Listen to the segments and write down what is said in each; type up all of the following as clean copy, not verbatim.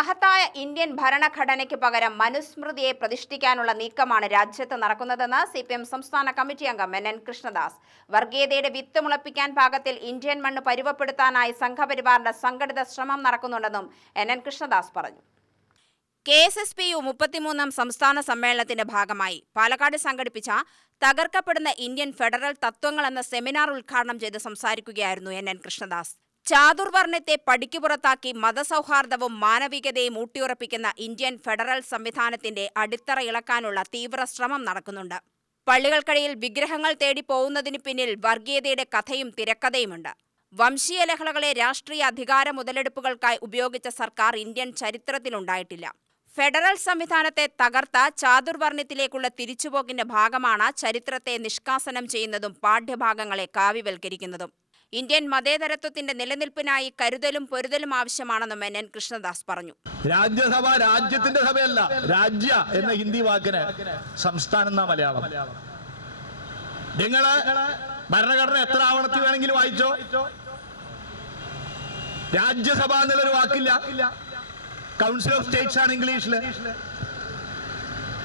മഹത്തായ ഇന്ത്യൻ ഭരണഘടനയ്ക്ക് പകരം മനുസ്മൃതിയെ പ്രതിഷ്ഠിക്കാനുള്ള നീക്കമാണ് രാജ്യത്ത് നടക്കുന്നതെന്ന് CPM സംസ്ഥാന കമ്മിറ്റി അംഗം NN കൃഷ്ണദാസ്. വർഗീയതയുടെ വിത്ത് മുളപ്പിക്കാൻ പാകത്തിൽ ഇന്ത്യൻ മണ്ണ് പരുവപ്പെടുത്താനായി സംഘപരിവാറിന്റെ സംഘടിത ശ്രമം നടക്കുന്നുണ്ടെന്നും NN കൃഷ്ണദാസ് പറഞ്ഞു. KSSPU 33ാം സംസ്ഥാന സമ്മേളനത്തിന്റെ ഭാഗമായി പാലക്കാട് സംഘടിപ്പിച്ച തകർക്കപ്പെടുന്ന ഇന്ത്യൻ ഫെഡറൽ തത്വങ്ങൾ എന്ന സെമിനാർ ഉദ്ഘാടനം ചെയ്ത് സംസാരിക്കുകയായിരുന്നു NN കൃഷ്ണദാസ്. ചാതുർവർണ്ണത്തെ പടിക്കുപുറത്താക്കി മതസൗഹാർദ്ദവും മാനവികതയും ഊട്ടിയുറപ്പിക്കുന്ന ഇന്ത്യൻ ഫെഡറൽ സംവിധാനത്തിന്റെ അടിത്തറ ഇളക്കാനുള്ള തീവ്ര ശ്രമം നടക്കുന്നുണ്ട്. പള്ളികൾക്കടിയിൽ വിഗ്രഹങ്ങൾ തേടി പോകുന്നതിന് പിന്നിൽ വർഗീയതയുടെ കഥയും തിരക്കഥയുമുണ്ട്. വംശീയ ലഹളകളെ രാഷ്ട്രീയ അധികാര മുതലെടുപ്പുകൾക്കായി ഉപയോഗിച്ച സർക്കാർ ഇന്ത്യൻ ചരിത്രത്തിലുണ്ടായിട്ടില്ല. ഫെഡറൽ സംവിധാനത്തെ തകർത്ത ചാതുർവർണ്ണത്തിലേക്കുള്ള തിരിച്ചുപോക്കിന്റെ ഭാഗമാണ് ചരിത്രത്തെ നിഷ്കാസനം ചെയ്യുന്നതും പാഠ്യഭാഗങ്ങളെ കാവ്യവൽക്കരിക്കുന്നതും. ഇന്ത്യൻ മതേതരത്വത്തിന്റെ നിലനിൽപ്പിനായി കരുതലും പൊരുതലും ആവശ്യമാണെന്നും NN കൃഷ്ണദാസ് പറഞ്ഞു. രാജ്യസഭ രാജ്യത്തിന്റെ സഭയല്ല. രാജ്യ എന്ന ഹിന്ദി വാക്കിന് സംസ്ഥാനം എന്ന മലയാളം. നിങ്ങള് ഭരണഘടന എത്ര ആവണത്തിൽ വേണമെങ്കിലും വായിച്ചോ. രാജ്യസഭ എന്നുള്ളൊരു വാക്കില്ല. കൗൺസിൽ ഓഫ് സ്റ്റേറ്റ്സ് ആണ് ഇംഗ്ലീഷില്.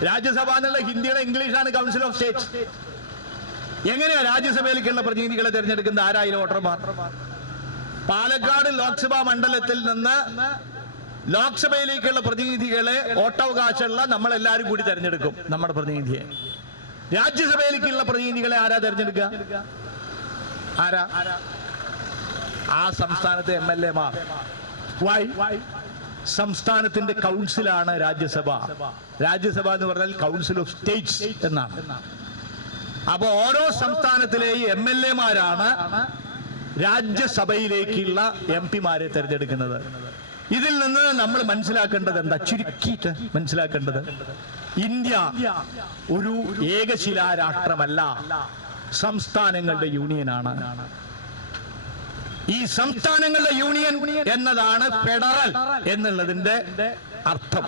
രാജ്യസഭ എന്നുള്ള ഹിന്ദിയുടെ ഇംഗ്ലീഷാണ് കൗൺസിൽ ഓഫ് സ്റ്റേറ്റ്സ്. എങ്ങനെയാ രാജ്യസഭയിലേക്കുള്ള പ്രതിനിധികളെ തിരഞ്ഞെടുക്കുന്ന? 6000 വോട്ടർമാർ. പാലക്കാട് ലോക്സഭാ മണ്ഡലത്തിൽ നിന്ന് ലോക്സഭയിലേക്കുള്ള പ്രതിനിധികളെ വോട്ടവകാശമുള്ള നമ്മളെല്ലാരും കൂടി തിരഞ്ഞെടുക്കും നമ്മുടെ പ്രതിനിധിയെ. രാജ്യസഭയിലേക്കുള്ള പ്രതിനിധികളെ ആരാ തിരഞ്ഞെടുക്കുക? ആരാ? ആ സംസ്ഥാനത്തെ MLA മാർ. സംസ്ഥാനത്തിന്റെ കൗൺസിലാണ് രാജ്യസഭ. രാജ്യസഭ എന്ന് പറഞ്ഞാൽ കൗൺസിൽ ഓഫ് സ്റ്റേറ്റ്സ് എന്നാണ്. അപ്പൊ ഓരോ സംസ്ഥാനത്തിലെയും MLA മാരാണ് രാജ്യസഭയിലേക്കുള്ള MP മാരെ തിരഞ്ഞെടുക്കുന്നത്. ഇതിൽ നിന്ന് നമ്മൾ മനസ്സിലാക്കേണ്ടത് എന്താ? ചുരുക്കിയിട്ട് മനസ്സിലാക്കേണ്ടത്, ഇന്ത്യ ഒരു ഏകശിലാ രാഷ്ട്രമല്ല, സംസ്ഥാനങ്ങളുടെ യൂണിയനാണ്. ഈ സംസ്ഥാനങ്ങളുടെ യൂണിയൻ എന്നതാണ് ഫെഡറൽ എന്നുള്ളതിന്റെ അർത്ഥം.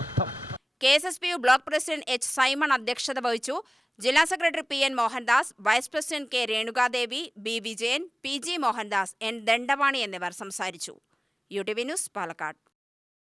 KSSPU block president H. Simon അധ്യക്ഷത വഹിച്ചു. ജില്ലാ secretary PN Mohandas, vice president K. Renukadevi, B. Vijayan, PG Mohandas, N. Dandapani എന്നിവർ സംസാരിച്ചു. UTV news, Palakkad.